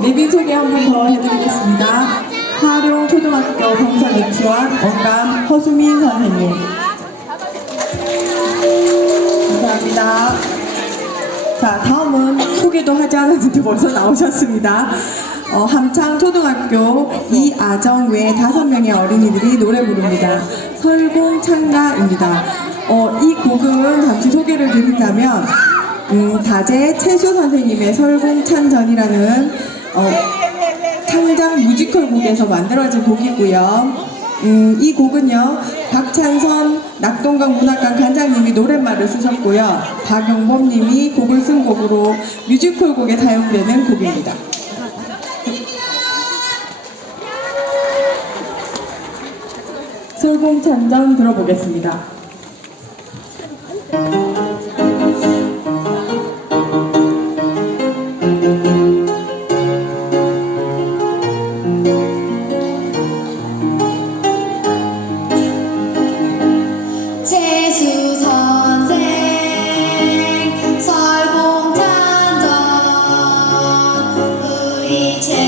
리빙 소개 한 번 더 해드리겠습니다. 하룡 초등학교 봉사 유치원 원감 허수민 선생님. 감사합니다. 자, 다음은 소개도 하지 않았는데 벌써 나오셨습니다. 어, 함창 초등학교 이아정 외 다섯 명의 어린이들이 노래 부릅니다. 설공 창가입니다. 어, 이 곡은 잠시 소개를 드리자면 음, 다재 채수 선생님의 설공찬전이라는 어, 창작 뮤지컬 곡에서 만들어진 곡이고요. 음, 이 곡은요, 박찬선 낙동강 문학관 관장님이 노랫말을 쓰셨고요. 박영범님이 곡을 쓴 곡으로 뮤지컬 곡에 사용되는 곡입니다. 설공찬전 들어보겠습니다. me take